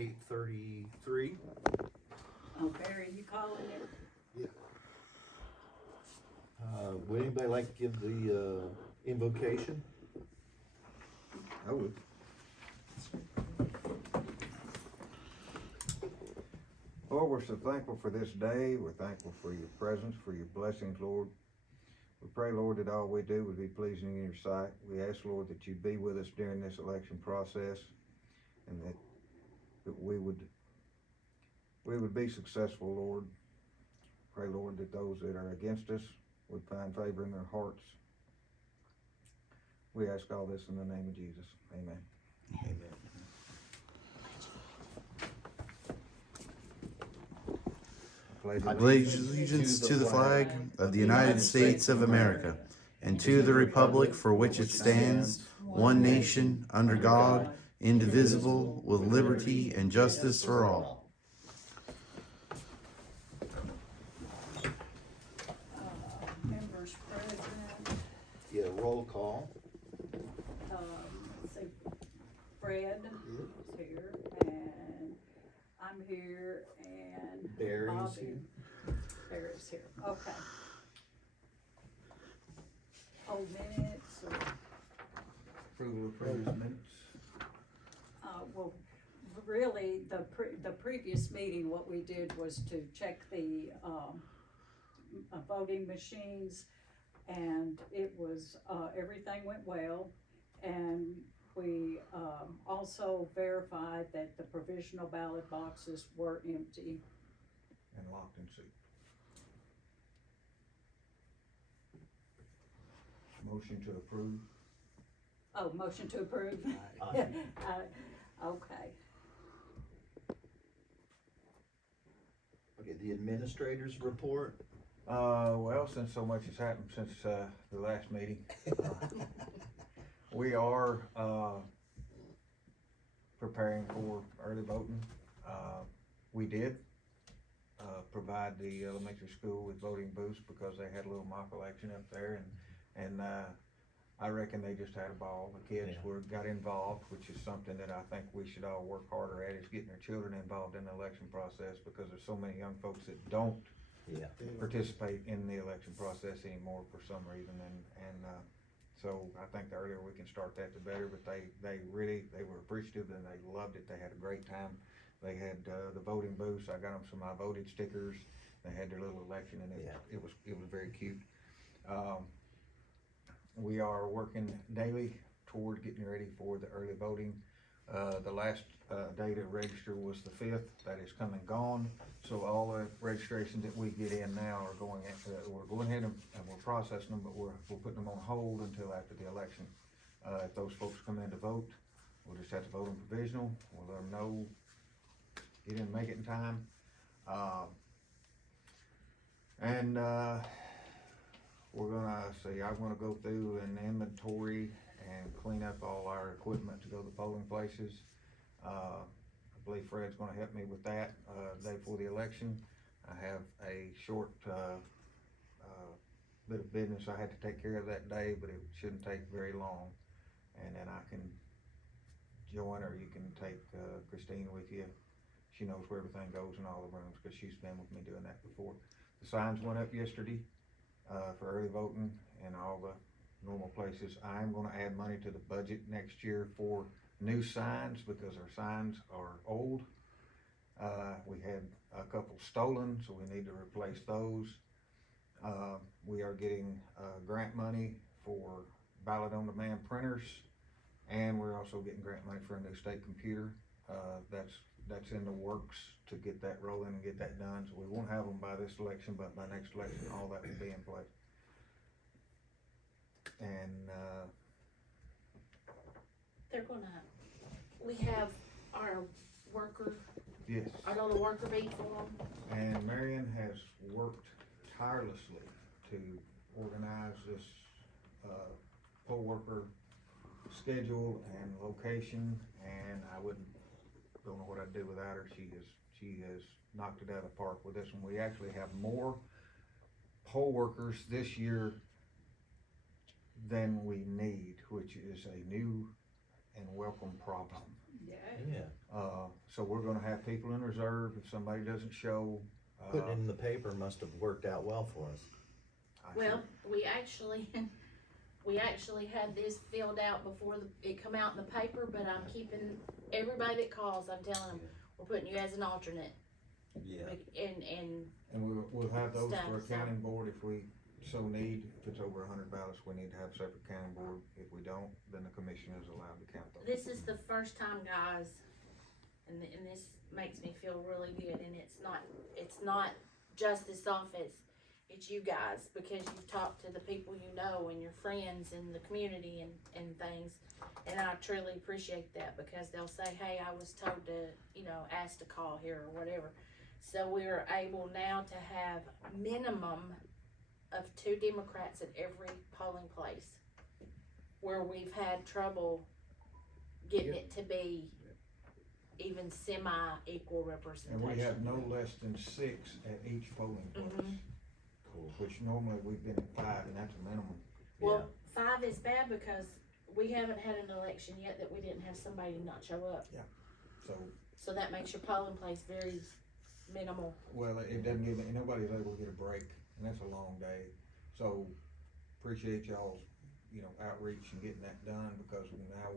8:33. Oh, Barry, you calling it? Yeah. Would anybody like to give the, invocation? I would. Lord, we're so thankful for this day. We're thankful for your presence, for your blessings, Lord. We pray, Lord, that all we do would be pleasing in your sight. We ask, Lord, that you be with us during this election process, and that we would be successful, Lord. Pray, Lord, that those that are against us would find favor in their hearts. We ask all this in the name of Jesus. Amen. Amen. I pledge allegiance to the flag of the United States of America and to the republic for which it stands, one nation, under God, indivisible, with liberty and justice for all. Members present, Yeah, roll call. let's see, Fred is here, and I'm here, and Barry's Bobby. here. Barry's here, okay. Old minutes, or, Approval of previous minutes. well, really, the previous meeting, what we did was to check the, voting machines, and it was, everything went well, and we, also verified that the provisional ballot boxes were empty. And locked and sealed. Motion to approve. Oh, motion to approve? Aye. Okay. Okay, the administrators report. Well, since so much has happened since, the last meeting, we are, preparing for early voting. We did, provide the elementary school with voting booths because they had a little mock election up there, and I reckon they just had a ball. The kids got involved, which is something that I think we should all work harder at, is getting their children involved in the election process, because there's so many young folks that don't Yeah. participate in the election process anymore for some reason, and so I think the earlier we can start that, the better. But they were appreciative, and they loved it. They had a great time. They had the voting booths. I got them some I voted stickers. They had their little election, and it was very cute. We are working daily toward getting ready for the early voting. The last day to register was the 5th. That is come and gone. So all the registrations that we get in now are going after, we're going ahead and we're processing them, but we're putting them on hold until after the election. If those folks come in to vote, we'll just have to vote on provisional. We'll let them know, you didn't make it in time. We're gonna see, I'm gonna go through an inventory and clean up all our equipment to go to polling places. I believe Fred's gonna help me with that, day before the election. I have a short, bit of business I had to take care of that day, but it shouldn't take very long. And then I can join, or you can take, Christina with you. She knows where everything goes in all the rooms, cause she's been with me doing that before. The signs went up yesterday, for early voting and all the normal places. I'm gonna add money to the budget next year for new signs, because our signs are old. We had a couple stolen, so we need to replace those. We are getting, grant money for ballot on demand printers, and we're also getting grant money for a new state computer. That's in the works to get that rolling and get that done. So we won't have them by this election, but by next election, all that will be in place. And, They're gonna, we have our worker, yes, our little worker bee for them. and Marion has worked tirelessly to organize this, poll worker schedule and location, and don't know what I'd do without her. She has knocked it out of the park with this one. We actually have more poll workers this year than we need, which is a new and welcome problem. Yeah. Yeah, So we're gonna have people in reserve if somebody doesn't show. putting it in the paper must have worked out well for us. I Well, we actually, we actually had this filled out before it come out in the paper, but I'm keeping, everybody that calls, I'm telling them, we're putting you as an alternate. Yeah. And And we'll have those Stuff, for so- accounting board if we so need. If it's over 100 ballots, we need to have separate counting board. If we don't, then the commission is allowed to count those. this is the first time, guys, and this makes me feel really good, and it's not just this office, it's you guys, because you've talked to the people you know and your friends and the community and things, and I truly appreciate that, because they'll say, hey, I was told to, ask to call here or whatever. So we're able now to have minimum of 2 Democrats at every polling place, where we've had trouble getting it to be even semi-equal And representation. we have no less than 6 at each polling place, Mhm. Cool. which normally we've been at 5, and that's a minimum. Well, 5 is bad because we haven't had an election yet that we didn't have somebody not show up. So, So that makes your polling place very minimal. well, it doesn't give, nobody's able to get a break, and that's a long day. So, appreciate y'all's, outreach and getting that done, because now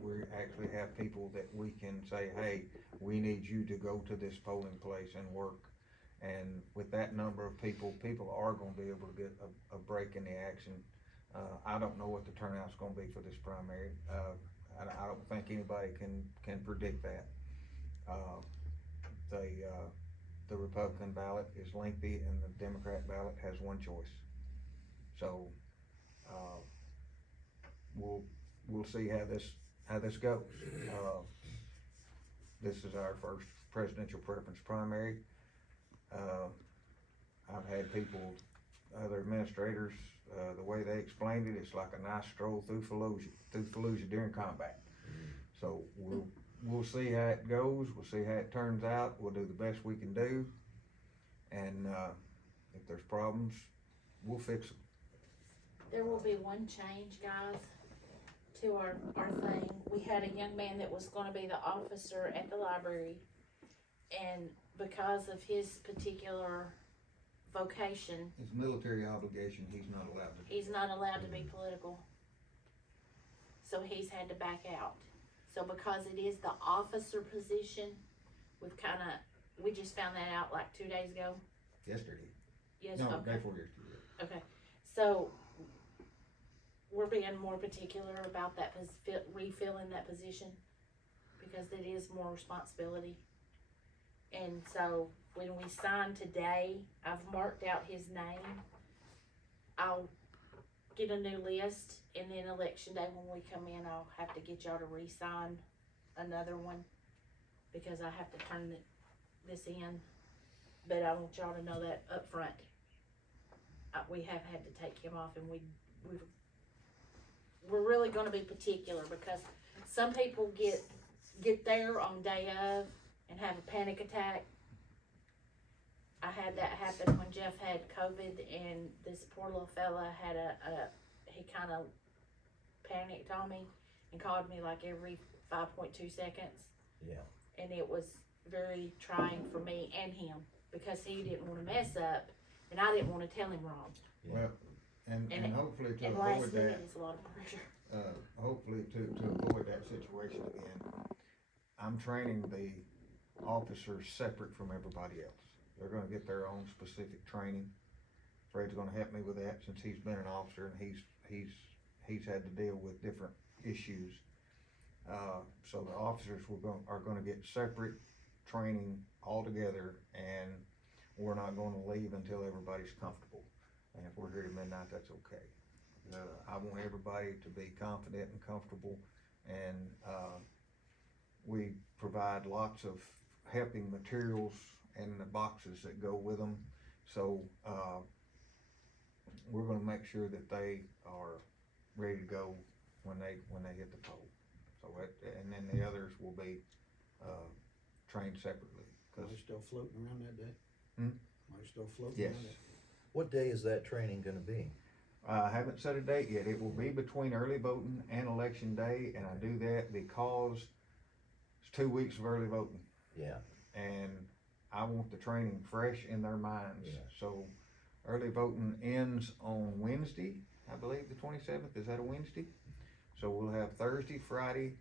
we actually have people that we can say, hey, we need you to go to this polling place and work. And with that number of people are gonna be able to get a break in the action. I don't know what the turnout's gonna be for this primary. I don't think anybody can predict that. The Republican ballot is lengthy and the Democrat ballot has one choice. So, we'll see how this goes. This is our first presidential preference primary. I've had people, other administrators, the way they explained it, it's like a nice stroll through Fallujah during combat. So we'll see how it goes, we'll see how it turns out, we'll do the best we can do. And, if there's problems, we'll fix them. There will be one change, guys, to our thing. We had a young man that was gonna be the officer at the library, and because of his particular vocation, His military obligation, he's not allowed to. he's not allowed to be political. So he's had to back out. So because it is the officer position, we just found that out like 2 days ago. Yesterday. Yes, No, okay. day before yesterday. Okay, so we're being more particular about that, refilling that position, because it is more responsibility. And so when we sign today, I've marked out his name. I'll get a new list, and then election day when we come in, I'll have to get y'all to re-sign another one, because I have to turn this in. But I want y'all to know that up front. We have had to take him off, and we're really gonna be particular, because some people get there on day of and have a panic attack. I had that happen when Jeff had COVID, and this poor little fella had he kinda panicked on me and called me like every 5.2 seconds. Yeah. And it was very trying for me and him, because he didn't wanna mess up, and I didn't wanna tell him wrong. Well, and hopefully to And last avoid minute that, is a lot of pressure. hopefully to avoid that situation again, I'm training the officers separate from everybody else. They're gonna get their own specific training. Fred's gonna help me with that, since he's been an officer and he's had to deal with different issues. So the officers are gonna get separate training altogether, and we're not gonna leave until everybody's comfortable. And if we're here to midnight, that's okay. I want everybody to be confident and comfortable, and, we provide lots of helping materials and the boxes that go with them. So, we're gonna make sure that they are ready to go when they hit the poll. So and then the others will be, trained separately. Are we still floating around that day? Hmm? Are we still floating Yes. around it? What day is that training gonna be? I haven't set a date yet. It will be between early voting and election day, and I do that because It's 2 weeks of early voting, Yeah, and I want the training fresh in their minds. Yeah. So early voting ends on Wednesday, I believe, the 27th. Is that a Wednesday? So we'll have Thursday, Friday,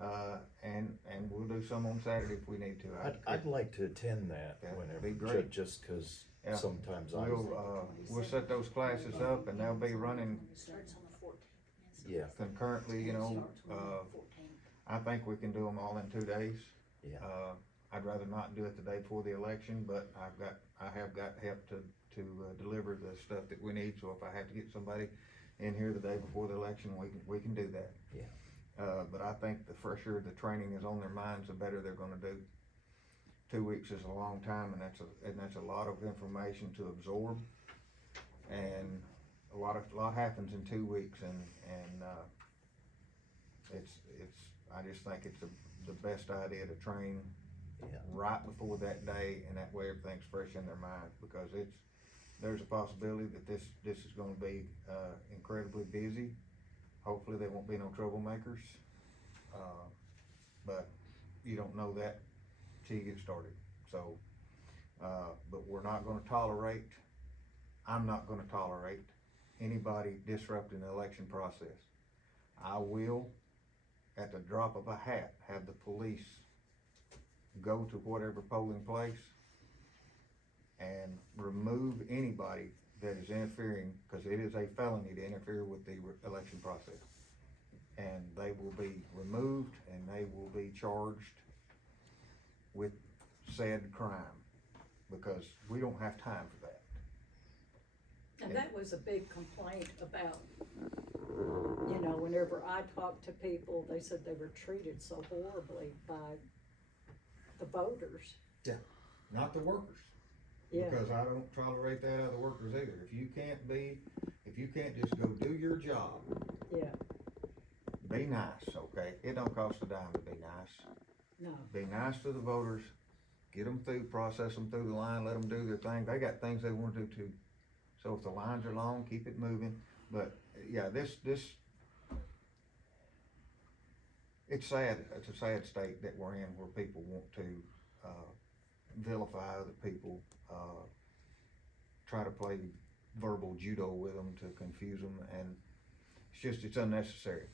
and we'll do some on Saturday if we need to. I'd like to attend that Yeah, whenever, be great. just cause Yeah. sometimes I, We'll set those classes up, and they'll be running Starts on the 14th. Yeah. concurrently, you know. I think we can do them all in 2 days. yeah, I'd rather not do it the day before the election, but I have got help to deliver the stuff that we need, so if I have to get somebody in here the day before the election, we can do that. Yeah. But I think the fresher the training is on their minds, the better they're gonna do. 2 weeks is a long time, and that's a lot of information to absorb, and a lot happens in 2 weeks, and I just think it's the best idea to train yeah, right before that day, and that way everything's fresh in their mind, because there's a possibility that this is gonna be, incredibly busy. Hopefully there won't be no troublemakers, but you don't know that till you get started, so, but we're not gonna tolerate, I'm not gonna tolerate anybody disrupting the election process. I will, at the drop of a hat, have the police go to whatever polling place and remove anybody that is interfering, cause it is a felony to interfere with the election process. And they will be removed, and they will be charged with said crime, because we don't have time for that. And that was a big complaint about, whenever I talked to people, they said they were treated so horribly by the voters. Not the workers. Yeah, Because I don't tolerate that out of the workers either. If you can't just go do your job, yeah, be nice, okay? It don't cost a dime to be nice. no, Be nice to the voters, get them through, process them through the line, let them do their thing. They got things they wanna do too. So if the lines are long, keep it moving. But, yeah, it's sad, it's a sad state that we're in, where people want to, vilify other people, try to play verbal judo with them to confuse them, and it's unnecessary.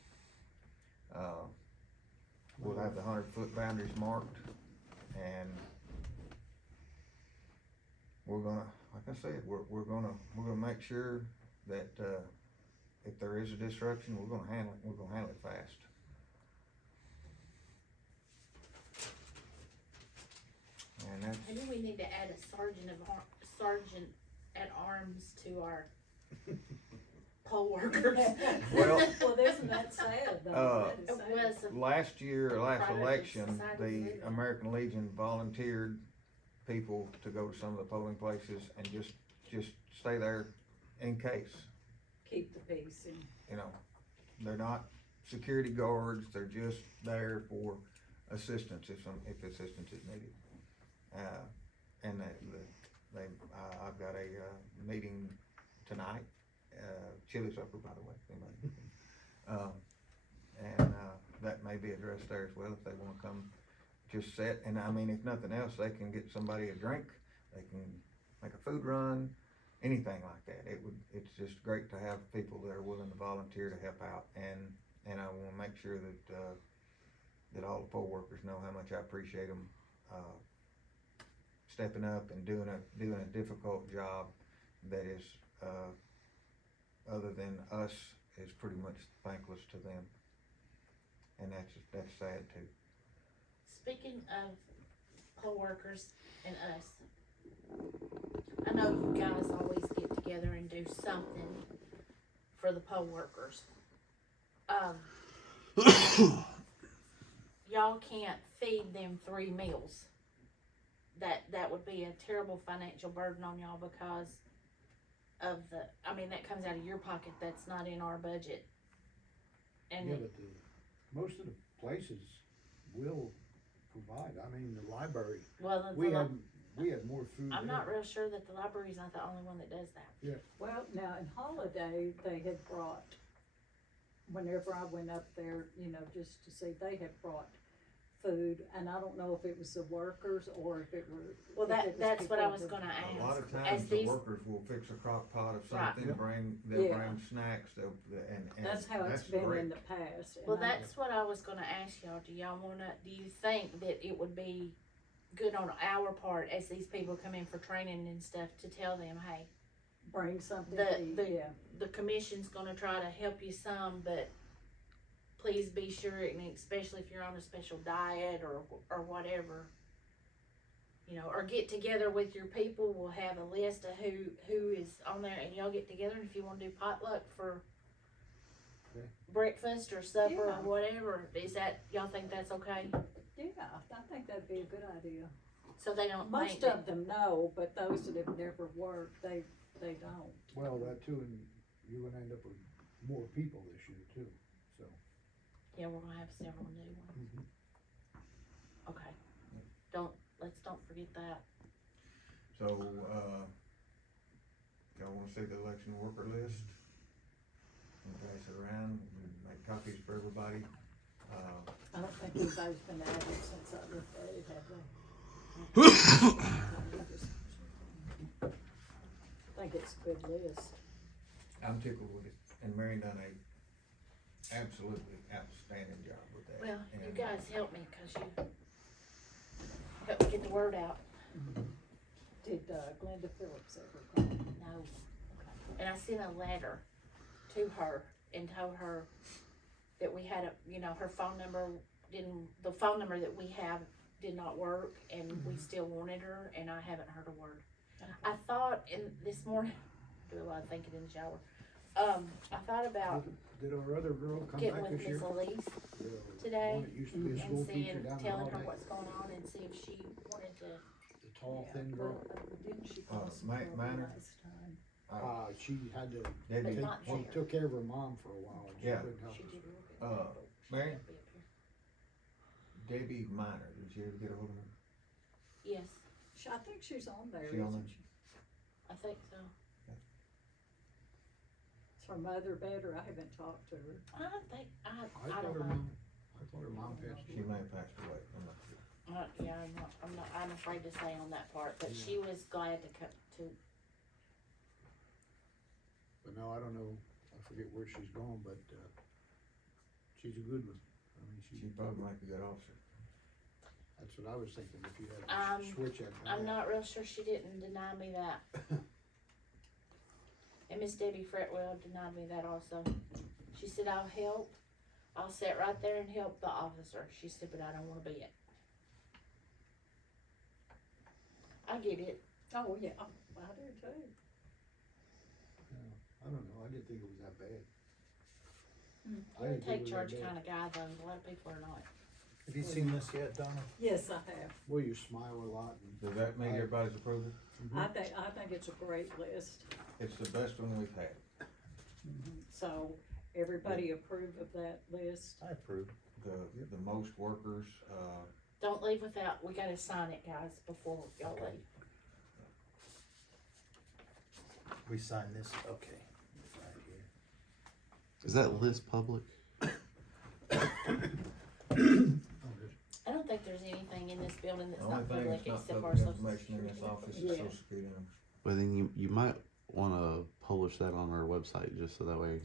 We'll have the 100-foot boundaries marked, and we're gonna, like I said, we're gonna make sure that, if there is a disruption, we're gonna handle it fast. And that's, Maybe we need to add a sergeant at arms to our poll workers. well, well, isn't that sad though? That is It sad. was, last year, last Private election, society the movement. American Legion volunteered people to go to some of the polling places and just stay there in case, Keep the peace and, you know. They're not security guards, they're just there for assistance if assistance is needed. And I've got a meeting tonight, chili supper, by the way, if anybody. And that may be addressed there as well, if they wanna come just sit, and I mean, if nothing else, they can get somebody a drink, they can make a food run, anything like that. It's just great to have people that are willing to volunteer to help out, and I wanna make sure that all the poll workers know how much I appreciate them, stepping up and doing a difficult job that is, other than us, is pretty much thankless to them. And that's sad too. speaking of poll workers and us, I know you guys always get together and do something for the poll workers. Y'all can't feed them 3 meals. That would be a terrible financial burden on y'all, because of that comes out of your pocket, that's not in our budget. And Yeah, but most of the places will provide, I mean, the library, well, we had more food I'm there. not real sure that the library's not the only one that does that. well, now in Holiday, they had brought, whenever I went up there, just to see, they had brought food, and I don't know if it was the workers or if it were. Well, if it was that's what I people was that- gonna A lot ask, of as times the these, workers will fix a crock pot of Right. something, Yeah. they'll Yeah. bring snacks, and That's how it's that's been great. in the past. and well, I- that's what I was gonna ask y'all, do you think that it would be good on our part, as these people come in for training and stuff, to tell them, hey, Bring something the- to eat, the- yeah. the commission's gonna try to help you some, but please be sure, and especially if you're on a special diet or whatever, you know, or get together with your people, we'll have a list of who is on there, and y'all get together, and if you wanna do potluck for Okay. breakfast or supper Yeah. or whatever, y'all think that's okay? Yeah, I think that'd be a good idea. So they don't think Most that, of them know, but those that have never worked, they don't. Well, that too, and you're gonna end up with more people this year too, so. yeah, we're gonna have several new ones, okay. Let's don't forget that. So, y'all wanna see the election worker list? And pass it around, and make copies for everybody, I don't think anybody's been at it since I looked at it, have they? I think it's a good list. I'm tickled with it, and Mary done a absolutely outstanding job with that. Well, you And, guys help me, cause you help me get the word out. Did Glenda Phillips ever call? No. And I sent a letter to her and told her that we had her phone number the phone number that we have did not work, and we still wanted her, and I haven't heard a word. I thought this morning, do a lot of thinking in the shower, I thought about Did our other girl come getting back with this year? Miss Elise The today one that used to be a school and teacher seeing, down in telling her Holiday, what's going on and see if she wanted to. the tall, Yeah, thin girl. Didn't she cause some Mike trouble Minor? last time? She had to, Debbie, But not she there. took care of her mom for a while, and she Yeah. couldn't help She us. did look at Uh, that, but she Mary? can't be up here. Debbie Minor, did you ever get a hold of her? Yes, I think she's on there, She on isn't there? she? I think so. Is her mother better? I haven't talked to her. I think, I I don't thought her know. mom, passed She away. may have passed away, I'm not sure. Yeah, I'm afraid to say on that part, but she was glad to come to, But no, I don't know, I forget where she's gone, but, she's a good one. I mean, She probably might be a good officer. that's what I was thinking, if you had to switch that. I'm not real sure she didn't deny me that. And Miss Debbie Fretwell denied me that also. She said, I'll help, I'll sit right there and help the officer. She said, but I don't wanna be it. I get it. Oh, yeah, I do too. I don't know, I didn't think it was that bad. I You're a didn't think take it was charge that bad. kinda guy though, a lot of people are not. Have you seen this yet, Donna? Yes, I have. Well, you smile a lot and. Does that meet everybody's approval? I think it's a great list. It's the best one we've had. So, everybody approve of that list? I approve. The most workers, Don't leave without, we gotta sign it, guys, before y'all Okay. leave. We sign this, okay. Right here. Is that list public? I don't think there's anything in this building the that's only not thing public that's not except for our public social information in this security. office is Yeah. social security number. Well, then you might want to publish that on our website just so that way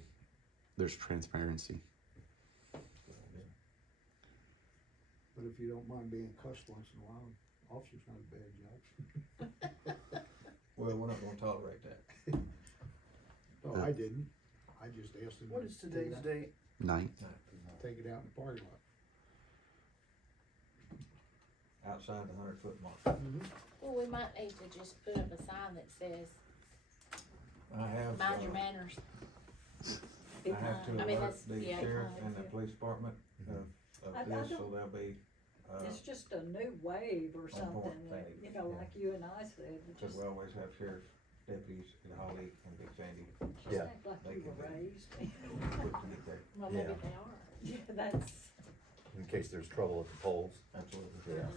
there's transparency. But if you don't mind being cussed once in a while, officer's not a bad job. Well, we're not gonna tolerate that. No, I didn't. I just asked him. What to is take today's it out- date? 9th. Take it out in the parking lot. Outside the 100-foot mark. Well, we might need to just put up a sign that says, I have, mind your manners. I have to I mean, alert that's- the yeah, sheriff fine, and the yeah. police department I of this, so don't- they'll be, It's just a new wave or On something, point, that, thank you. you know, Yeah. like you and I said, it because just, we always have sheriff deputies at Holly and Big Sandy just Yeah. act like They you can were be. raised. quick to get there. Well, maybe Yeah. they are. Yeah, that's, In case there's trouble at the polls. Absolutely. Yeah.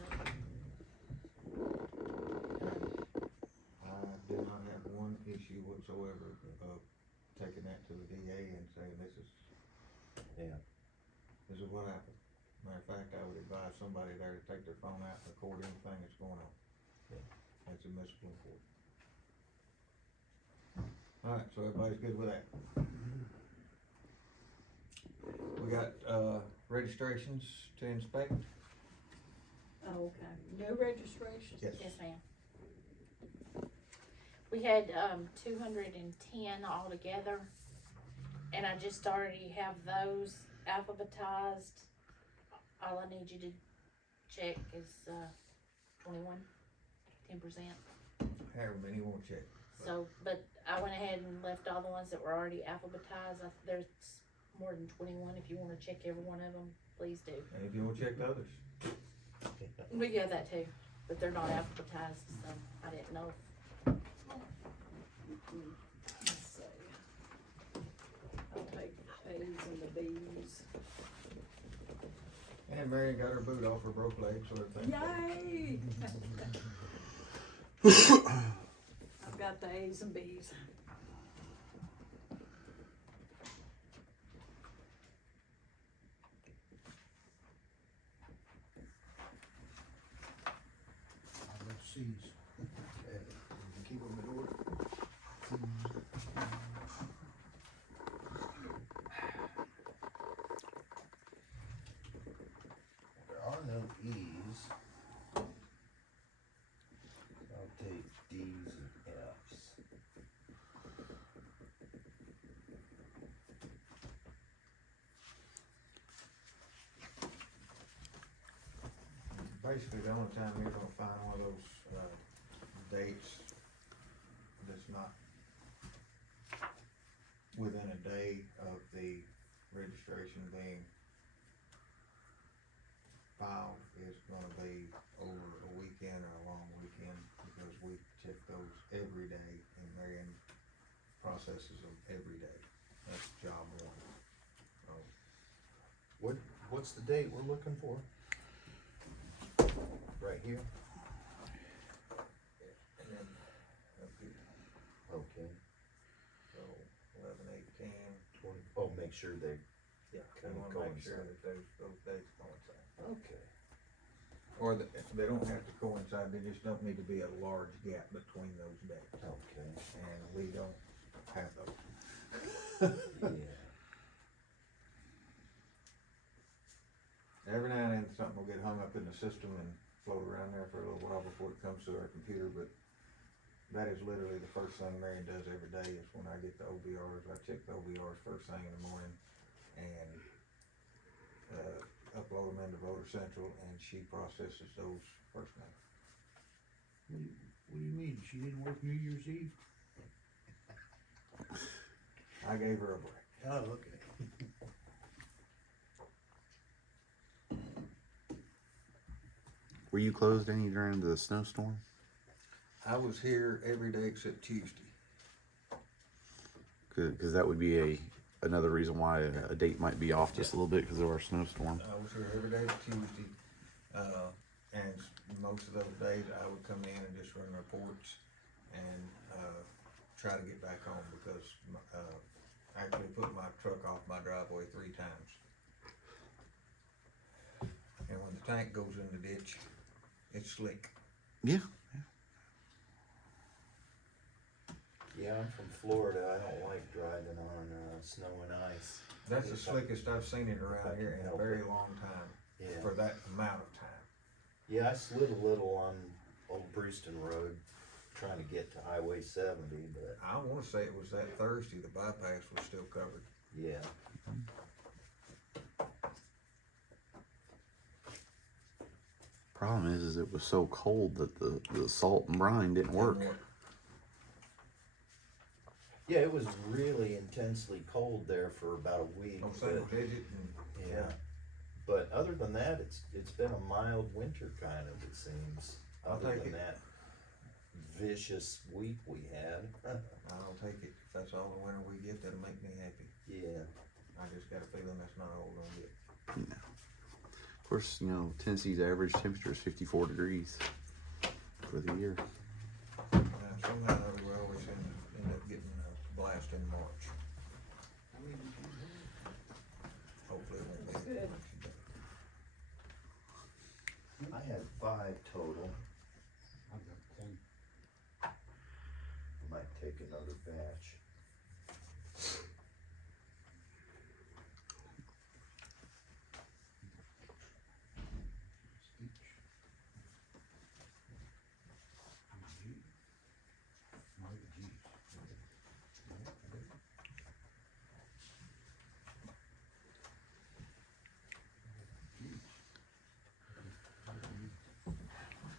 I do not have one issue whatsoever of taking that to the DA and saying this is Yeah. what happened. Matter of fact, I would advise somebody there to take their phone out and record anything that's going on. Yeah. That's admissible in court. Alright, so everybody's good with that? We got, registrations to inspect? Okay, new registrations? Yes. Yes, ma'am. We had, 210 altogether, and I just already have those alphabetized. All I need you to check is, 21, 10%. However many you wanna check. So, but I went ahead and left all the ones that were already alphabetized. There's more than 21. If you wanna check every one of them, please do. And if you wanna check the others, We got that too, but they're not alphabetized, so I didn't know. Let's see. I'll take the A's and the B's. and Marion got her boot off her broke leg, so everything. Yay! I've got the A's and B's. Let's see. Okay, you keep them in order. There are no E's. I'll take D's and F's. Basically, the only time you're gonna find one of those, dates that's not within a day of the registration being filed is gonna be over a weekend or a long weekend, because we check those every day, and Marion processes them every day. That's job one. So, What's the date we're looking for? Right here? and then up here, Okay. so 11, 8, 10. 20. Oh, make sure they, Yeah, we Kinda wanna make sure coincide. that those dates coincide. okay. Or if they don't have to coincide, they just don't need to be a large gap between those dates, Okay, and we don't have those. yeah. Every now and then, something will get hung up in the system and float around there for a little while before it comes to our computer, but that is literally the first thing Marion does every day is when I get the OBRs, I check the OBRs first thing in the morning and, upload them into Voter Central, and she processes those first night. What do you mean? She didn't work New Year's Eve? I gave her a break. Oh, okay. Were you closed any during the snowstorm? I was here every day except Tuesday. Because that would be another reason why a date might be off just a little bit because of our snowstorm. I was here every day but Tuesday, and most of those days I would come in and just run reports and, try to get back home because, actually put my truck off my driveway 3 times. And when the tank goes in the ditch, it's slick. Yeah. Yeah, I'm from Florida, I don't like driving on, snow and ice. That's the slickest I've seen it around here in a very long time, Yeah. for that amount of time. Yeah, I slid a little on Old Brewston Road, trying to get to Highway 70, but I wanna say it was that Thursday, the bypass was still covered. yeah. Problem is it was so cold that the salt and brine didn't work. Yeah, it was really intensely cold there for about a week. No but- single digit and, Yeah, but other than that, it's been a mild winter kind of, it seems. I'll Other take than it. that vicious week we had. I'll take it. If that's all the winter we get, that'll make me happy. Yeah, I just got a feeling that's not all we're gonna get. Of course, you know, Tennessee's average temperature is 54 degrees for the year. Somehow or other, we always end up getting a blast in March. Hopefully it won't be. Good. 5 total. I've got 10. Might take another batch. Speech. G. No, the G's.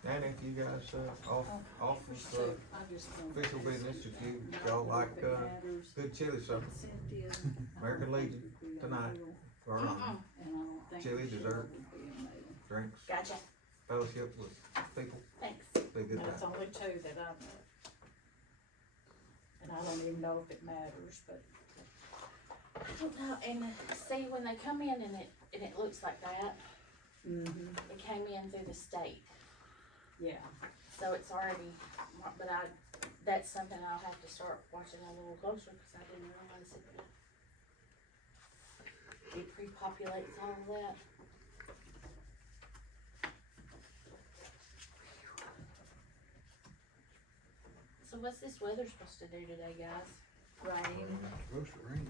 Danny, if you guys, off I of, just don't. official business, if you, Not y'all like, if it matters. good chili supper, Cynthia, American Legion would be a tonight. meal, or, Mm-mm. And I don't think. Chili, Michelle dessert. would be a meal. drinks, Gotcha, fellowship with people, thanks. be a good That's time. only 2 that I know. And I don't even know if it matters, but No, and see, when they come in and it looks like that, it came in through the state, yeah. so it's already, but that's something I'll have to start watching a little closer, cause I didn't realize it pre-populates all of that. So what's this weather supposed to do today, guys? Rain. It's supposed to rain.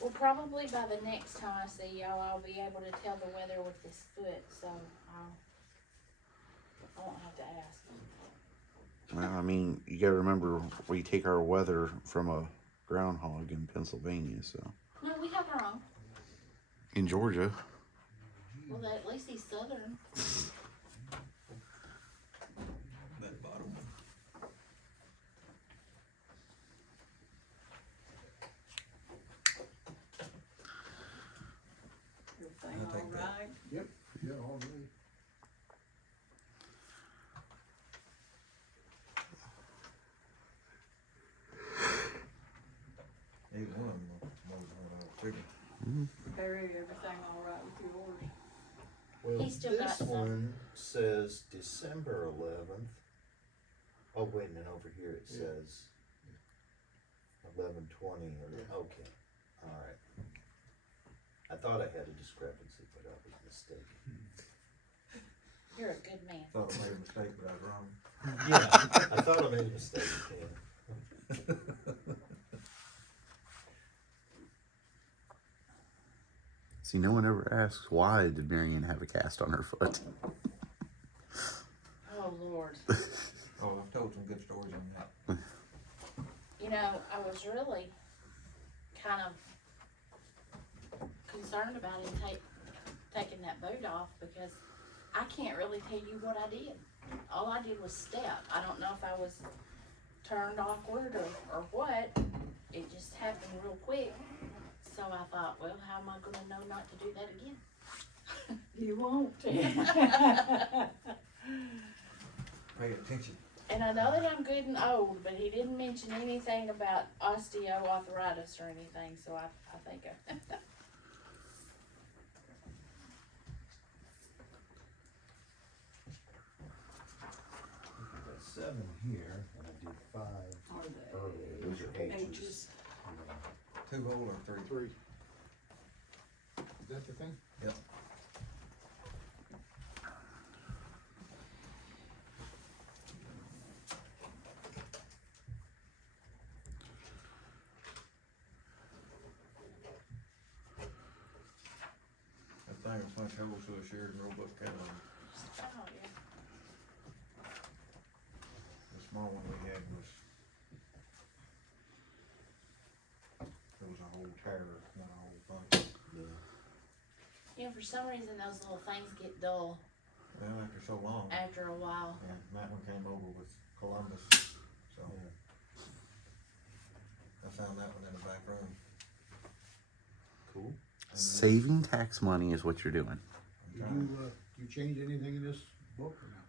Well, probably by the next time I see y'all, I'll be able to tell the weather with this foot, so I won't have to ask. Well, I mean, you gotta remember we take our weather from a groundhog in Pennsylvania, so No, we have our own. in Georgia. Well, at least he's southern. That bottom one. Everything I'll take all that. right? Yeah, all day. Either one of them, more than one of them. Barry, everything all right with yours? Well, He's still got this some. one says December 11th. Oh, wait, and then over here it Yeah. says 11/20 or, okay, alright. I thought I had a discrepancy, but I was mistaken. You're a good man. Thought I made a mistake, but I was wrong. Yeah, I thought I made a mistake, Ken. See, no one ever asks why did Marion have a cast on her foot. Oh, Lord. Oh, I've told some good stories on that. You know, I was really kind of concerned about him taking that boot off because I can't really tell you what I did. All I did was step. I don't know if I was turned awkward or what. It just happened real quick. So I thought, well, how am I gonna know not to do that again? You won't. Pay attention. And I know that I'm good and old, but he didn't mention anything about osteoarthritis or anything, so I think I I've got 7 here, and I did 5 Are they earlier. Those are H's. H's? 2 hole or 3? 3. Is that the thing? Yep. That thing was punch holes to a Sheridan Roebuck catalog. oh yeah. The small one we had was, it was a whole terror, not a whole bunch. Yeah. You know, for some reason those little things get dull Well, after so long, after a while. and that one came over with Columbus, so Yeah. I found that one in the back room. Cool. And Saving tax money is what you're doing. I'm Did trying- you change anything in this book or not?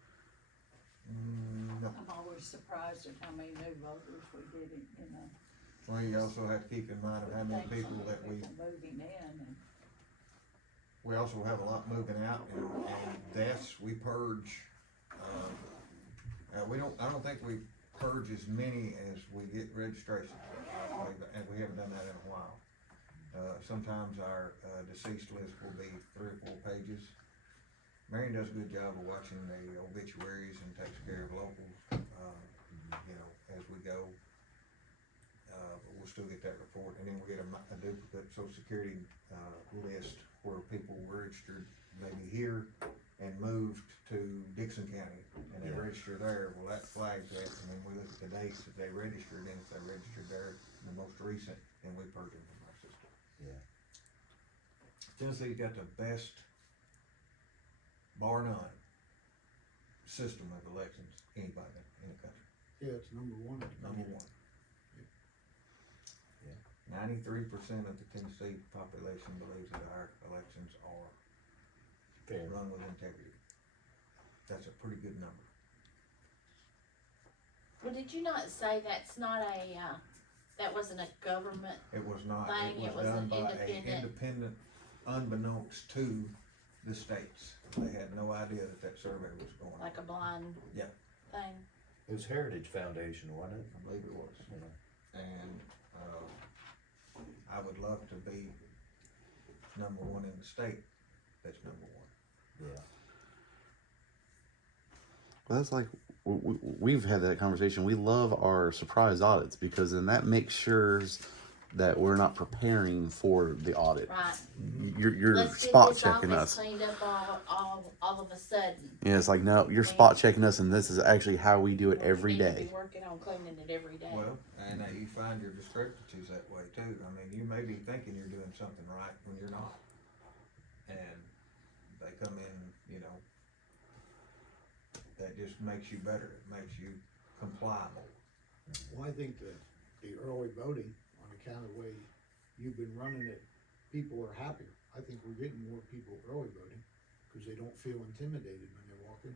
No. I'm always surprised at how many new voters we get in the. Well, you also have to keep in mind of how many people that we, Moving in and. we also have a lot moving out, and deaths, we purge, I don't think we purge as many as we get registration, and we haven't done that in a while. Sometimes our deceased list will be 3 or 4 pages. Marion does a good job of watching the obituaries and takes care of locals, you know, as we go. But we'll still get that report, and then we'll get a duplicate social security, list where people were registered maybe here and moved to Dixon County, and they Yeah. register there. Well, that flags that, and then we look at the dates that they registered, and if they registered there, the most recent, then we purge them from our system. Yeah. Tennessee's got the best, bar none, system of elections anybody in the country. Yeah, it's number one. Number one. Yeah. 93% of the Tennessee population believes that our elections are Fair. run with integrity. That's a pretty good number. Well, did you not say that's not a, that wasn't a government, It was not, Thing, it it was was done an by a independent- independent, unbeknownst to the states. They had no idea that survey was going on. like a blind Yeah. thing? It was Heritage Foundation, wasn't it? I believe it was. Yeah. And, I would love to be number one in the state that's number one. Yeah. Well, that's like we've had that conversation. We love our surprise audits because then that makes sure that we're not preparing for the audit. Right. You're Let's get spot this checking office us. cleaned up all of a sudden. Yeah, it's like no, you're spot checking us, and this is actually how we do it every We need to day. be working on cleaning it every day. Well, and you find your discrepancies that way too. I mean, you may be thinking you're doing something right when you're not. And they come in, you know, that just makes you better. It makes you comply more. Well, I think that the early voting, on account of the way you've been running it, people are happier. I think we're getting more people early voting, cause they don't feel intimidated when they walk in.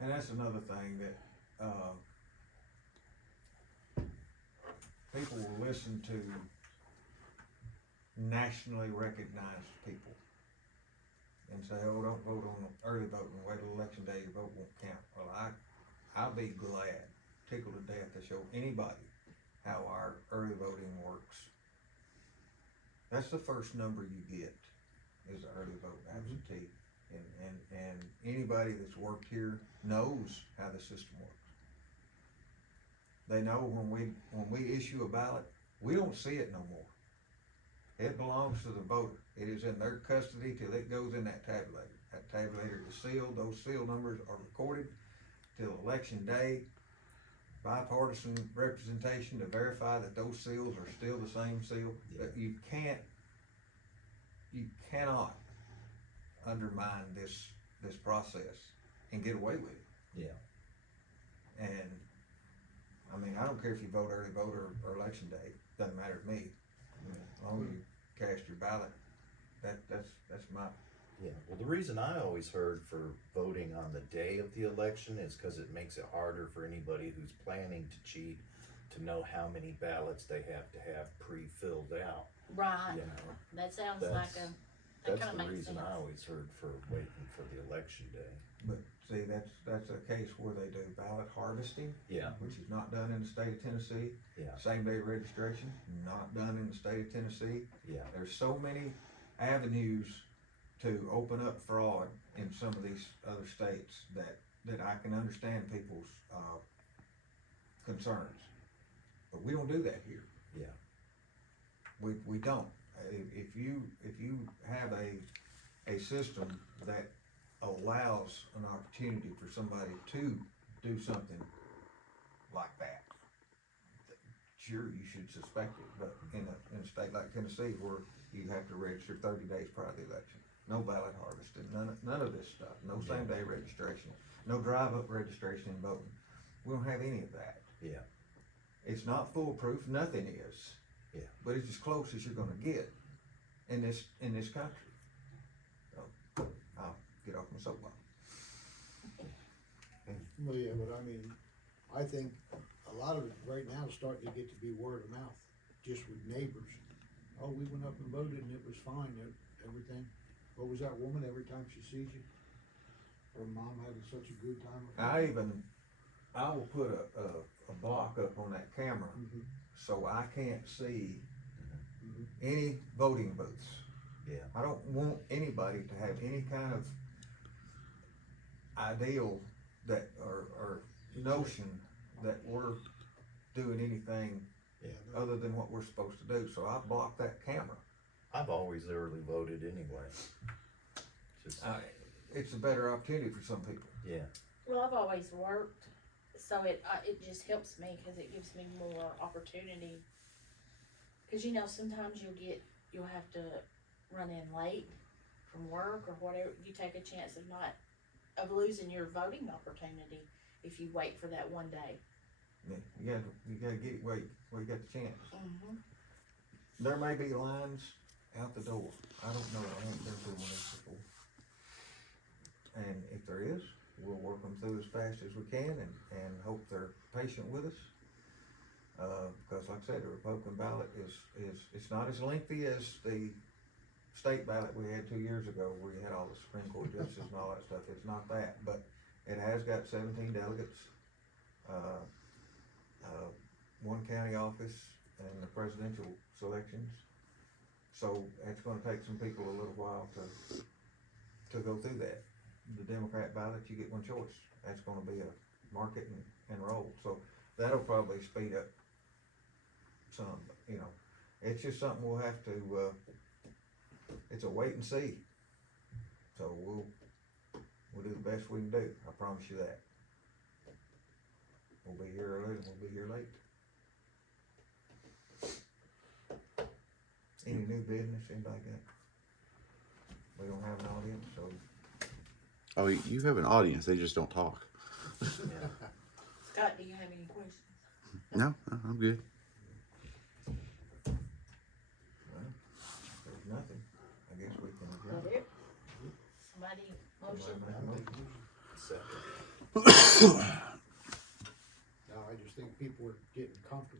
And that's another thing that, people will listen to nationally recognized people and say, oh, don't vote on early voting, wait till election day, your vote won't count. Well, I'll be glad, tickled to death to show anybody how our early voting works. That's the first number you get, is the early vote absentee. And anybody that's worked here knows how the system works. They know when we issue a ballot, we don't see it no more. It belongs to the voter. It is in their custody till it goes in that tabulator. That tabulator is sealed. Those seal numbers are recorded till election day. Bipartisan representation to verify that those seals are still the same seal. Yeah. You cannot undermine this process and get away with it. Yeah. And I mean, I don't care if you vote early vote or election day, doesn't matter to me. I mean, as long as you cast your ballot, that's my, Yeah, well, the reason I always heard for voting on the day of the election is because it makes it harder for anybody who's planning to cheat to know how many ballots they have to have pre-filled out, Right. you know? That sounds That's- like that That's kinda the makes reason sense. I always heard for waiting for the election day. but see, that's a case where they do ballot harvesting, Yeah, which is not done in the state of Tennessee. yeah, Same day registration, not done in the state of Tennessee. yeah, There's so many avenues to open up fraud in some of these other states that I can understand people's, concerns. But we don't do that here. yeah, We don't. If you have a system that allows an opportunity for somebody to do something like that, sure, you should suspect it, but in a state like Tennessee where you have to register 30 days prior to the election, no ballot harvesting, none of this stuff, no same day registration, no drive-up registration and voting. We don't have any of that. yeah, It's not foolproof, nothing is. Yeah. But it's as close as you're gonna get in this country. So, I'll get off my soapbox. Well, yeah, but I mean, I think a lot of it right now is starting to get to be word of mouth, just with neighbors. Oh, we went up and voted and it was fine, everything. What was that woman, every time she sees you? Her mom having such a good time with her? I will put a block up on that camera Mhm. so I can't see any voting booths. Yeah. I don't want anybody to have any kind of ideal that, or notion that we're doing anything Yeah, other than what we're supposed to do, so I block that camera. I've always early voted anyway. Just, It's a better opportunity for some people. yeah, Well, I've always worked, so it just helps me, cause it gives me more opportunity. Cause you know, sometimes you'll have to run in late from work or whatever, you take a chance of losing your voting opportunity if you wait for that one day. Yeah, you gotta get it where you got the chance. Mm-hmm. There may be lines out the door. I don't know. I ain't been through one of those before. And if there is, we'll work them through as fast as we can and hope they're patient with us. Because like I said, the Republican ballot it's not as lengthy as the state ballot we had 2 years ago where you had all the Supreme Court justices and all that stuff. It's not that, but it has got 17 delegates, one county office and the presidential selections. So it's gonna take some people a little while to go through that. The Democrat ballot, you get one choice. That's gonna be a mark it and roll. So that'll probably speed up some, you know. It's just something we'll have to, it's a wait and see. So we'll do the best we can do. I promise you that. We'll be here early and we'll be here late. Any new business, anybody got? We don't have an audience, so Oh, you have an audience. They just don't talk. yeah. Scott, do you have any questions? No, I'm good. there's nothing. I guess we can adjourn. That it? Somebody motion? Second. no, I just think people are getting comfortable